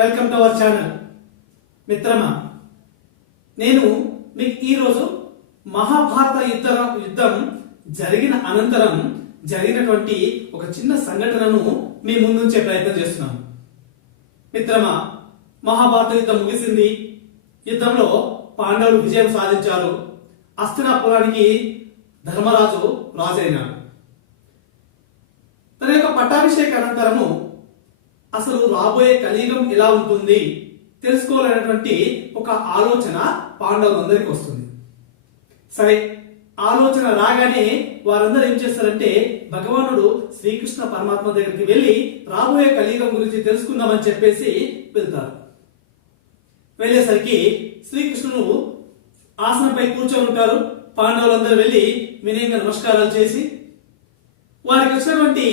Welcome to our channel. మిత్రమా, నేను మీకు ఈరోజు మహాభారత యుద్ధం జరిగిన అనంతరం జరిగినటువంటి ఒక చిన్న సంఘటనను మీ ముందుంచే ప్రయత్నం చేస్తున్నాను. మిత్రమా, మహాభారత యుద్ధం ముగిసింది. యుద్ధంలో పాండవులు విజయం సాధించారు. హస్తినాపురానికి ధర్మరాజు రాజైనాడు. తన యొక్క పట్టాభిషేక అనంతరము అసలు రాబోయే కలియుగం ఎలా ఉంటుంది తెలుసుకోవాలనేటువంటి ఒక ఆలోచన పాండవులందరికీ వస్తుంది. సరే, ఆలోచన రాగానే వారందరూ ఏం చేస్తారంటే భగవానుడు శ్రీకృష్ణ పరమాత్మ దగ్గరికి వెళ్ళి రాబోయే కలియుగం గురించి తెలుసుకుందామని చెప్పేసి వెళ్తారు. వెళ్ళేసరికి శ్రీకృష్ణుడు ఆసనంపై కూర్చొని ఉంటారు. పాండవులందరూ వెళ్ళి వినయంగా నమస్కారాలు చేసి వారికి వచ్చినటువంటి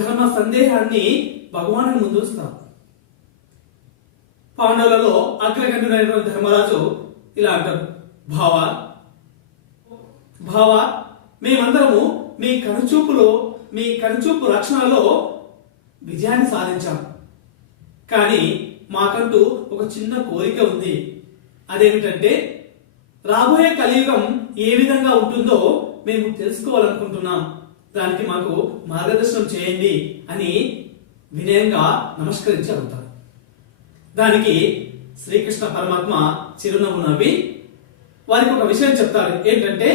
ధర్మ సందేహాన్ని భగవాను ముందు ఉంచుతారు. పాండవులలో అగ్రగణ్యుడైనటువంటి ధర్మరాజు ఇలా అంటారు, భావ మేమందరము మీ కనుచూపు రక్షణలో విజయాన్ని సాధించాం. కానీ మాకంటూ ఒక చిన్న కోరిక ఉంది. అదేమిటంటే రాబోయే కలియుగం ఏ విధంగా ఉంటుందో మేము తెలుసుకోవాలనుకుంటున్నాం. దానికి మాకు మార్గదర్శనం చేయండి అని వినయంగా నమస్కరించి అడుగుతారు. దానికి శ్రీకృష్ణ పరమాత్మ చిరునవ్వు నవ్వి వారికి ఒక విషయం చెప్తారు. ఏంటంటే,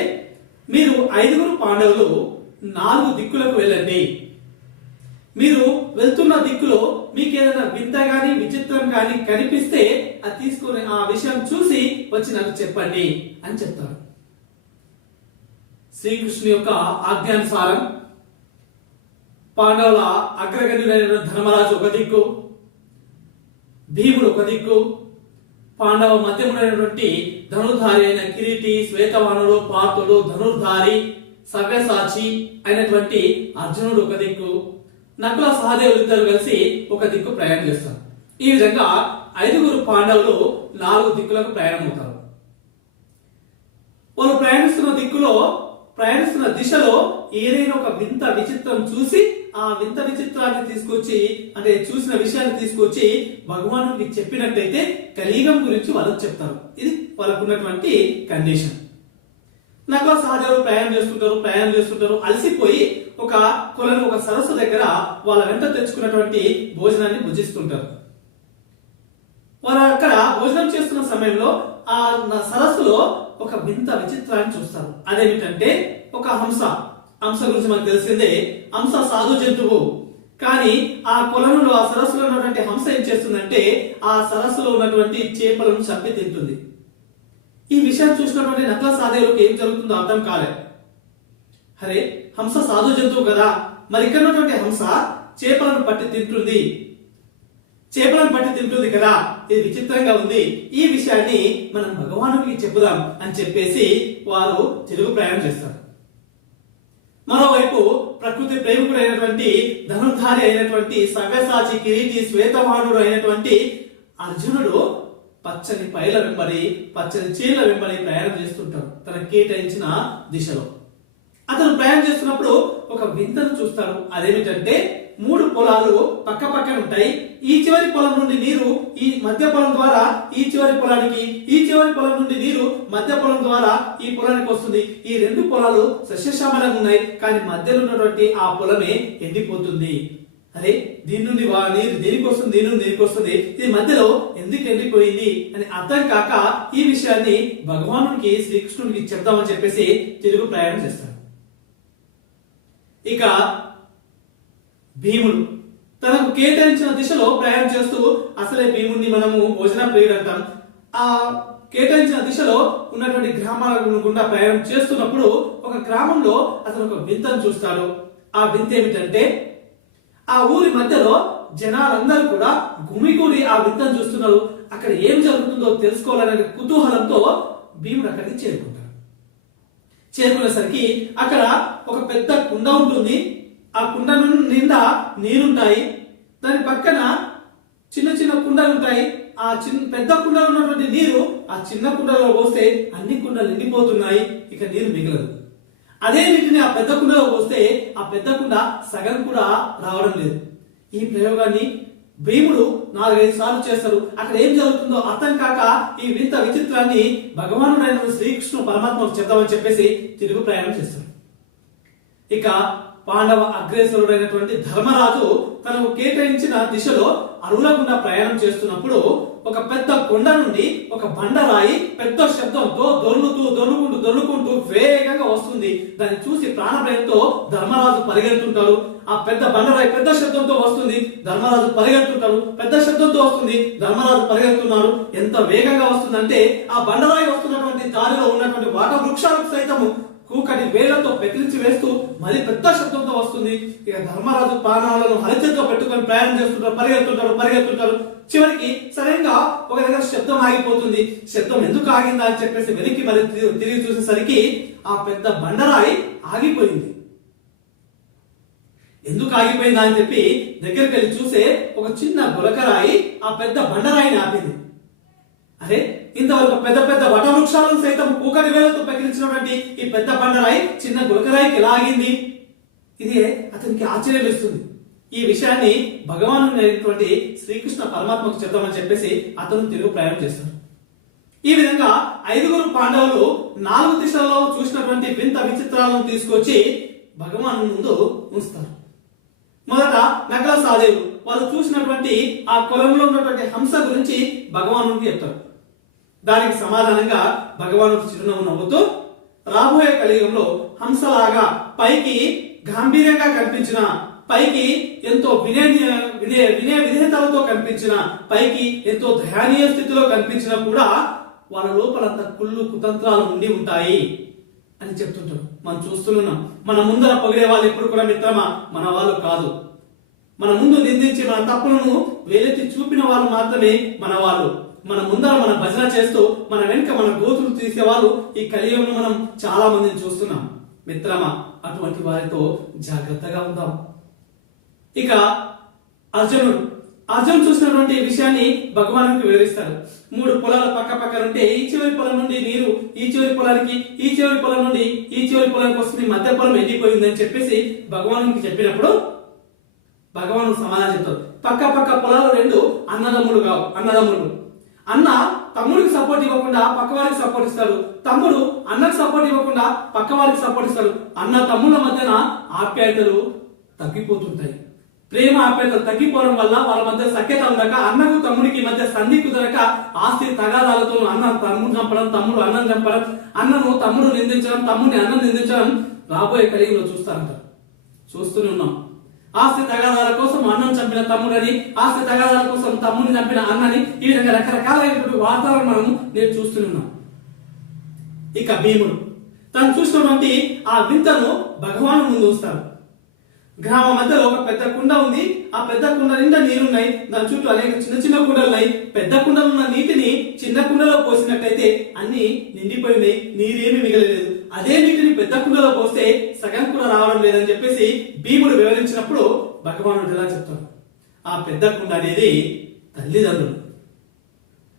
మీరు 5 పాండవులు 4 దిక్కులకు వెళ్ళండి. మీరు వెళ్తున్న దిక్కులో మీకు ఏదైనా వింత గాని విచిత్రం గాని కనిపిస్తే అది తీసుకుని ఆ విషయం చూసి వచ్చి నాకు చెప్పండి అని చెప్తారు. శ్రీకృష్ణుని యొక్క ఆజ్ఞానుసారం పాండవుల అగ్రగణ్యుడైన ధర్మరాజు ఒక దిక్కు, భీముడు ఒక దిక్కు, పాండవ మధ్యముడైనటువంటి ధనుర్ధారి అయిన కిరీటి, శ్వేతవానుడు, పార్థుడు, ధనుర్ధారి, సవ్యసాచి అయినటువంటి అర్జునుడు ఒక దిక్కు, నకుల సహదేవులు ఇద్దరు కలిసి ఒక దిక్కు ప్రయాణం చేస్తారు. ఈ విధంగా 5 పాండవులు 4 దిక్కులకు ప్రయాణం అవుతారు. వాళ్ళు ప్రయాణిస్తున్న దిశలో ఏదైనా ఒక వింత విచిత్రం చూసి ఆ వింత విచిత్రాన్ని తీసుకొచ్చి, అంటే చూసిన విషయాన్ని తీసుకొచ్చి భగవానుడికి చెప్పినట్టయితే కలియుగం గురించి వాళ్ళకి చెప్తారు. ఇది వాళ్ళకు ఉన్నటువంటి కండిషన్. నకుల సహదేవులు ప్రయాణం చేస్తుంటారు. అలసిపోయి ఒక కొలను, ఒక సరస్సు దగ్గర వాళ్ళ వెంట తెచ్చుకున్నటువంటి భోజనాన్ని భుజిస్తుంటారు. వారు అక్కడ భోజనం చేస్తున్న సమయంలో ఆ సరస్సులో ఒక వింత విచిత్రాన్ని చూస్తారు. అదేమిటంటే ఒక హంస గురించి మనకు తెలిసిందే. హంస సాధు జంతువు. కానీ ఆ కొలనులో, ఆ సరస్సులో ఉన్నటువంటి హంస ఏం చేస్తుందంటే ఆ సరస్సులో ఉన్నటువంటి చేపలను చంపి తింటుంది. ఈ విషయం చూసినటువంటి నకుల సహదేవులకు ఏం జరుగుతుందో అర్థం కాలేదు. అరే, హంస సాధు జంతువు కదా, మరి ఇక్కడ ఉన్నటువంటి హంస చేపలను పట్టి తింటుంది కదా, ఇది విచిత్రంగా ఉంది. ఈ విషయాన్ని మనం భగవానుడికి చెప్పుదాం అని చెప్పేసి వారు తిరుగు ప్రయాణం చేస్తారు. మరోవైపు ప్రకృతి ప్రేమికుడు అయినటువంటి ధనుర్ధారి అయినటువంటి సవ్యసాచి, కిరీటి, శ్వేతవానుడు అయినటువంటి అర్జునుడు పచ్చని పైల వెంబడి, పచ్చని చీరల వెంబడి ప్రయాణం చేస్తుంటాడు తన కేటాయించిన దిశలో. అతను ప్రయాణం చేస్తున్నప్పుడు ఒక వింతను చూస్తాడు. అదేమిటంటే 3 పొలాలు పక్క పక్కన ఉంటాయి. ఈ చివరి పొలం నుండి నీరు ఈ మధ్య పొలం ద్వారా ఈ చివరి పొలానికి, ఈ చివరి పొలం నుండి నీరు మధ్య పొలం ద్వారా ఈ పొలానికి వస్తుంది. ఈ 2 పొలాలు సస్యశ్యామలంగా ఉన్నాయి, కానీ మధ్యలో ఉన్నటువంటి ఆ పొలమే ఎండిపోతుంది. అరే, దీని నుండి నీరు దేనికి వస్తుంది, దీని నుండి దేనికి వస్తుంది, ఇది మధ్యలో ఎందుకు ఎండిపోయింది అని అర్థం కాక ఈ విషయాన్ని భగవానుడికి, శ్రీకృష్ణుడికి చెప్తామని చెప్పేసి తిరుగు ప్రయాణం చేస్తాడు. ఇక భీముడు తనకు కేటాయించిన దిశలో ప్రయాణం చేస్తూ, అసలే భీముడిని మనము భోజన ప్రియుడు అంటాం, ఆ కేటాయించిన దిశలో ఉన్నటువంటి గ్రామాల గుండా ప్రయాణం చేస్తున్నప్పుడు ఒక గ్రామంలో అతను ఒక వింతను చూస్తాడు. ఆ వింత ఏమిటంటే ఆ ఊరి మధ్యలో జనాలందరూ కూడా గుమిగూడి ఆ వింతను చూస్తున్నారు. అక్కడ ఏం జరుగుతుందో తెలుసుకోవాలనే కుతూహలంతో భీముడు అక్కడికి చేరుకునేసరికి అక్కడ ఒక పెద్ద కుండ ఉంటుంది. ఆ కుండ నిండా నీరుంటాయి. దాని పక్కన చిన్న చిన్న కుండలు ఉంటాయి. ఆ పెద్ద కుండలో ఉన్నటువంటి నీరు ఆ చిన్న కుండలో పోస్తే అన్ని కుండలు నిండిపోతున్నాయి, ఇక నీరు మిగలదు. అదే నీటిని ఆ పెద్ద కుండలో పోస్తే ఆ పెద్ద కుండ సగం కూడా రావడం లేదు. ఈ ప్రయోగాన్ని భీముడు 4-5 సార్లు చేస్తారు. అక్కడ ఏం జరుగుతుందో అర్థం కాక ఈ వింత విచిత్రాన్ని భగవానుడైన శ్రీకృష్ణుడు పరమాత్మకు చెప్దామని చెప్పేసి తిరుగు ప్రయాణం చేస్తారు. ఇక పాండవ అగ్రేసరుడైనటువంటి ధర్మరాజు తనకు కేటాయించిన దిశలో అరువుల గుండా ప్రయాణం చేస్తున్నప్పుడు ఒక పెద్ద కొండ నుండి ఒక బండరాయి పెద్ద శబ్దంతో దొర్లుకుంటూ వేగంగా వస్తుంది. దాన్ని చూసి ప్రాణభయంతో ధర్మరాజు పరిగెడుతుంటాడు. ఆ పెద్ద బండరాయి పెద్ద శబ్దంతో వస్తుంది, ధర్మరాజు పరిగెడుతుంటాడు. పెద్ద శబ్దంతో వస్తుంది, ధర్మరాజు పరిగెడుతున్నాడు. ఎంత వేగంగా వస్తుందంటే ఆ బండరాయి వస్తున్నటువంటి దారిలో ఉన్నటువంటి వాట వృక్షాలకు సైతము కూకటి వేళ్లతో పెకిలించి వేస్తూ మళ్ళీ పెద్ద శబ్దంతో వస్తుంది. ఇక ధర్మరాజు ప్రాణాలను హరిచేతిలో పెట్టుకొని ప్రయాణం పరిగెత్తుంటారు. చివరికి సడన్గా ఒక దగ్గర శబ్దం ఆగిపోతుంది. శబ్దం ఎందుకు ఆగిందా అని చెప్పేసి వెనక్కి మళ్ళీ తిరిగి చూసేసరికి ఆ పెద్ద బండరాయి ఆగిపోయింది. ఎందుకు ఆగిపోయిందా అని చెప్పి దగ్గరికి వెళ్ళి చూసే ఒక చిన్న గులకరాయి ఆ పెద్ద బండరాయిని ఆపింది. అరే, ఇంతవరకు పెద్ద పెద్ద వటవృక్షాలను సైతం కూకటి వేలతో పెకిలించినటువంటి ఈ పెద్ద బండరాయి చిన్న గులకరాయికి ఎలా ఆగింది? ఇదే అతనికి ఆశ్చర్యం ఇస్తుంది. ఈ విషయాన్ని భగవానుడైనటువంటి శ్రీకృష్ణ పరమాత్మకు చెప్తామని చెప్పేసి అతను తిరుగు ప్రయాణం చేస్తాడు. ఈ విధంగా 5 పాండవులు 4 దిశలలో చూసినటువంటి వింత విచిత్రాలను తీసుకొచ్చి భగవాను ముందు ఉంచుతారు. మొదట నకల సహదేవులు వాళ్ళు చూసినటువంటి ఆ పొలంలో ఉన్నటువంటి హంస గురించి భగవానుడికి చెప్తారు. దానికి సమాధానంగా భగవానుడు చిరునవ్వు నవ్వుతూ రాబోయే కలియుగంలో హంసలాగా పైకి గాంభీర్యంగా కనిపించిన, పైకి ఎంతో విధేయతలతో కనిపించిన, పైకి ఎంతో దయానీయ స్థితిలో కనిపించినా కూడా వాళ్ళ లోపలంతా కుళ్ళు కుతంత్రాలు ఉండి ఉంటాయి అని చెప్తుంటారు. మనం చూస్తున్నాం. మన ముందర పొగిడే వాళ్ళు ఎప్పుడు కూడా మిత్రమా మన వాళ్ళు కాదు. మన ముందు నిందించి మన తప్పులను వేలెత్తి చూపిన వాళ్ళు మాత్రమే మన వాళ్ళు. మన ముందర మన భజన చేస్తూ మన వెనుక మన గోతులు తీసే వాళ్ళు ఈ కలియుగంలో మనం చాలా మందిని చూస్తున్నాం. మిత్రమా, అటువంటి వారితో జాగ్రత్తగా ఉందాం. ఇక అర్జున్ చూసినటువంటి విషయాన్ని భగవానుడికి వివరిస్తారు. 3 పొలాలు పక్క పక్కన ఉంటే ఈ చివరి పొలం నుండి నీరు ఈ చివరి పొలానికి, ఈ చివరి పొలం నుండి ఈ చివరి పొలానికి వస్తుంది, మధ్య పొలం ఎండిపోయిందని చెప్పేసి భగవానుడికి చెప్పినప్పుడు భగవానుడు సమాధానం చెప్తారు. పక్క పక్క పొలాలు 2 అన్నదమ్ములు కావు. అన్న తమ్ముడికి సపోర్ట్ ఇవ్వకుండా పక్క వారికి సపోర్ట్ ఇస్తాడు. తమ్ముడు అన్నకు సపోర్ట్ ఇవ్వకుండా పక్క వారికి సపోర్ట్ ఇస్తాడు. అన్న తమ్ముళ్ళ మధ్యన ఆప్యాయతలు తగ్గిపోతుంటాయి. ప్రేమ ఆప్యాయతలు తగ్గిపోవడం వల్ల వాళ్ళ మధ్య సఖ్యత ఉండక అన్నకు తమ్ముడికి మధ్య సంధి కుదరక ఆస్తి తగాదాలతో అన్న తమ్ముడు చంపడం, తమ్ముడు అన్నం చంపడం, అన్నను తమ్ముడు నిందించడం, తమ్ముడిని అన్నం నిందించడం రాబోయే కలియుగంలో చూస్తారంటారు. చూస్తూనే ఉన్నాం. ఆస్తి తగాదాల కోసం అన్నం చంపిన తమ్ముడని, ఆస్తి తగాదాల కోసం తమ్ముడిని చంపిన అన్నని, ఈ విధంగా రకరకాలైనటువంటి వార్తలను మనము నేను చూస్తున్నాం. ఇక భీముడు తను చూసినటువంటి ఆ వింతను భగవాను ముందు ఉంచుతాడు. గ్రామం మధ్యలో ఒక పెద్ద కుండ ఉంది. ఆ పెద్ద కుండ నిండా నీరున్నాయి. దాని చుట్టూ అనేక చిన్న చిన్న కుండలు ఉన్నాయి. పెద్ద కుండలో ఉన్న నీటిని చిన్న కుండలో పోసినట్టయితే అన్ని నిండిపోయినాయి, నీరేమీ మిగలలేదు. అదే నీటిని పెద్ద కుండలో పోస్తే సగం కూడా రావడం లేదని చెప్పేసి భీముడు వివరించినప్పుడు భగవానుడు ఎలా చెప్తాడు? ఆ పెద్ద కుండ అనేది తల్లిదండ్రులు,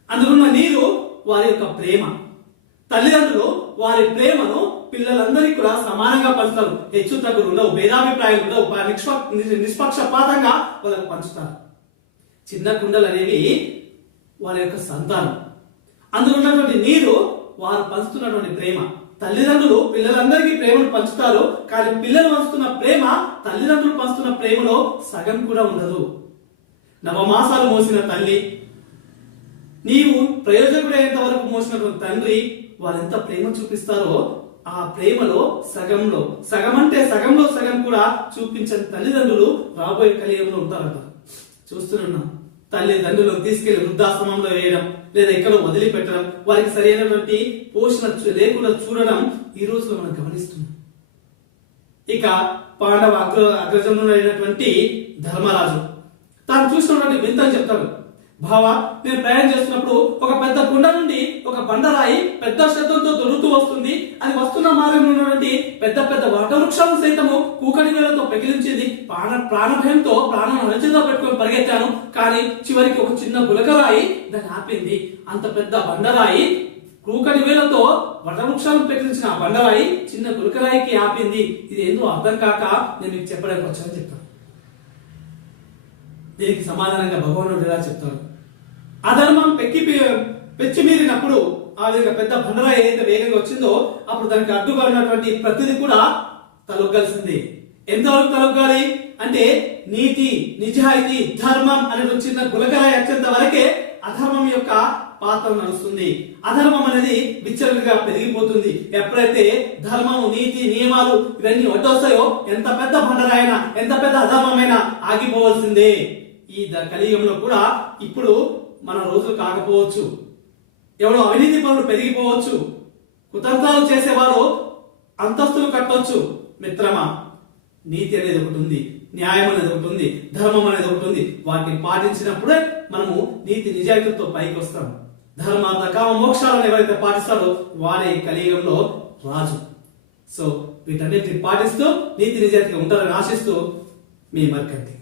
అందులో నీరు వారి యొక్క ప్రేమ. తల్లిదండ్రులు వారి ప్రేమను పిల్లలందరికీ కూడా సమానంగా పంచుతారు. హెచ్చు తగ్గులు ఉండవు, భేదాభిప్రాయాలు ఉండవు, నిష్పక్షపాతంగా వాళ్ళకు పంచుతారు. చిన్న కుండలు అనేవి వారి యొక్క సంతానం. అందులో ఉన్నటువంటి నీరు వారు పంచుతున్నటువంటి ప్రేమ. తల్లిదండ్రులు పిల్లలందరికీ ప్రేమను పంచుతారు, కానీ పిల్లలు పంచుతున్న ప్రేమ తల్లిదండ్రులు పంచుతున్న ప్రేమలో సగం కూడా ఉండదు. నవమాసాలు మోసిన తల్లి, నీవు ప్రయోజకుడైనంత వరకు మోసినటువంటి తండ్రి, వారెంత ప్రేమ చూపిస్తారో ఆ ప్రేమలో సగం అంటే సగంలో సగం కూడా చూపించని తల్లిదండ్రులు రాబోయే కలియుగంలో ఉంటారట. చూస్తున్నాం. తల్లిదండ్రులను తీసుకెళ్లి వృద్ధాశ్రమంలో వేయడం, లేదా ఎక్కడో వదిలిపెట్టడం, వారికి సరైనటువంటి పోషణ లేకుండా చూడడం ఈ రోజులో మనం గమనిస్తున్నాం. ఇక పాండవ అగ్రజనుడైనటువంటి ధర్మరాజు తాను చూసినటువంటి వింతని చెప్తాడు. బావా, నేను ప్రయాణం చేస్తున్నప్పుడు ఒక పెద్ద కుండ నుండి ఒక బండరాయి పెద్ద శబ్దంతో దొరుకుతూ వస్తుంది. అది వస్తున్న మార్గంలో ఉన్నటువంటి పెద్ద పెద్ద వటవృక్షాలను సైతము కూకటి వేలతో పెకిలించింది. ప్రాణభయంతో ప్రాణం అరచేతిలో పెట్టుకొని పరిగెత్తాను, కానీ చివరికి ఒక చిన్న గులకరాయి దాన్ని ఆపింది. అంత పెద్ద బండరాయి కూకటి వేలతో వటవృక్షాలను పెకిలించిన ఆ బండరాయి చిన్న గులకరాయికి ఆపింది. ఇది ఏందో అర్థం కాక నేను మీకు చెప్పడానికి వచ్చానని చెప్తాను. దీనికి సమాధానంగా భగవానుడు ఇలా చెప్తాడు, అధర్మం పెచ్చిమీరినప్పుడు ఆ విధంగా పెద్ద బండరాయి ఏదైతే వేగంగా వచ్చిందో అప్పుడు దానికి అడ్డుగా ఉన్నటువంటి ప్రతిదీ కూడా తలొగ్గాల్సిందే. ఎంతవరకు తలొగ్గాలి అంటే నీతి, నిజాయితీ, ధర్మం అనే చిన్న గులకరాయి వచ్చేంత వరకే అధర్మం యొక్క పాత్ర నడుస్తుంది. అధర్మం అనేది విచ్చలవిడిగా పెరిగిపోతుంది. ఎప్పుడైతే ధర్మం, నీతి, నియమాలు ఇవన్నీ వడ్డొస్తాయో ఎంత పెద్ద బండరాయినా, ఎంత పెద్ద అధర్మమైనా ఆగిపోవాల్సిందే. ఈ కలియుగంలో కూడా ఇప్పుడు మన రోజులు కాకపోవచ్చు, ఎవడో అవినీతి పనులు పెరిగిపోవచ్చు, కుతంత్రాలు చేసేవారు అంతస్తులు కట్టొచ్చు. మిత్రమా, నీతి అనేది ఒకటి ఉంది, న్యాయం అనేది ఒకటి ఉంది, ధర్మం అనేది ఒకటి ఉంది. వాటిని పాటించినప్పుడే మనము నీతి నిజాయితీతో పైకి వస్తాం. ధర్మ, కామ, మోక్షాలను ఎవరైతే పాటిస్తారో వారే కలియుగంలో రాజు. సో వీటన్నిటిని పాటిస్తూ నీతి నిజాయితీగా ఉంటారని ఆశిస్తూ మీ మర్కంటి.